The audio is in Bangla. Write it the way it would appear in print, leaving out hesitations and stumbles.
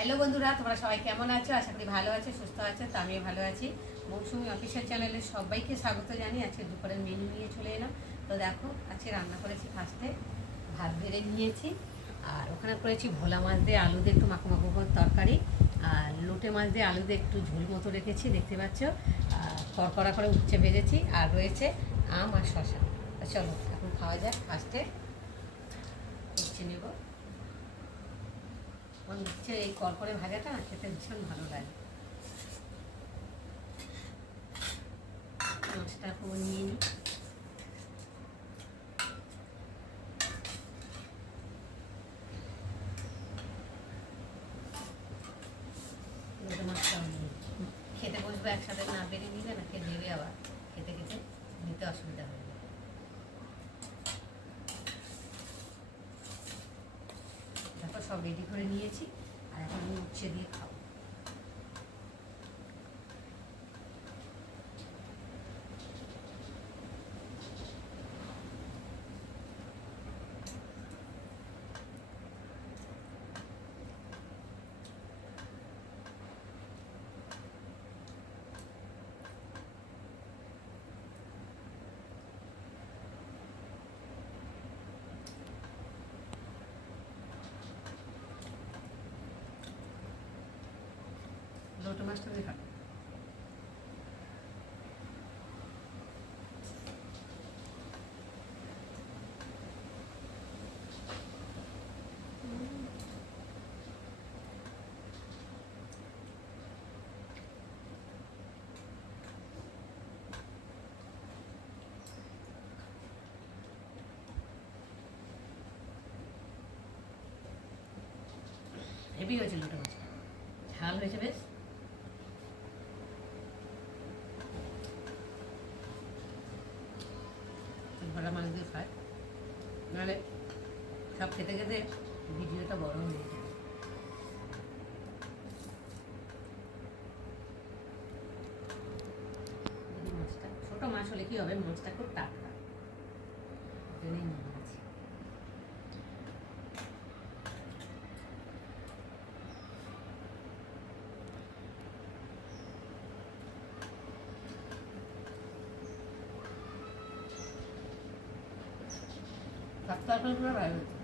হ্যালো বন্ধুরা, তোমরা সবাই কেমন আছো? আশা করি ভালো আছো, সুস্থ আছো। তো আমিও ভালো আছি। মৌসুমি অফিসিয়াল চ্যানেলে সবাইকে স্বাগত জানিয়ে আজকে দুপুরের মেনু নিয়ে চলে এলাম। তো দেখো, আজকে রান্না করেছি ফার্স্টে ভাত বেড়ে নিয়েছি, আর ওখানে করেছি ভোলা মাছ দিয়ে আলু দিয়ে একটু মাখো মাখো করে তরকারি, আর লোটে মাছ দিয়ে আলু দিয়ে একটু ঝোল মতো রেখেছি, দেখতে পাচ্ছ। আর কড়কড়া করে উচ্ছে ভেজেছি, আর রয়েছে আম আর শশা। চলো এখন খাওয়া যাক। ফার্স্টে উচ্ছে নেব। আমার উচ্ছে এই কড়কড়ে ভাজাটা না খেতে ভীষণ ভালো লাগে। মাছটা পুরো নিয়ে নিই। মাছটাও নিয়ে খেতে বসবো একসাথে, না বেরিয়ে নিলে না খেয়ে দেবে, আবার খেতে খেতে নিতে অসুবিধা হবে। দেখো সব রেডি করে নিয়েছি, আর এখন আমি উচ্ছে দিয়ে খাবো। লোটে মাছটা দিয়ে খাবো। হেভি হয়েছে লোটে মাছটা, ঝাল হয়েছে বেশ। ভরা মাছ দিয়ে খায়, নাহলে সব খেতে খেতে ভিডিওটা বড় হয়ে যায়। মাছটা ছোটো মাছ হলে কি হবে, মাছটা খুব টাটকা, জন্যই নিয়ে নিয়েছি। তরকারিগুলো ভালো হয়েছে।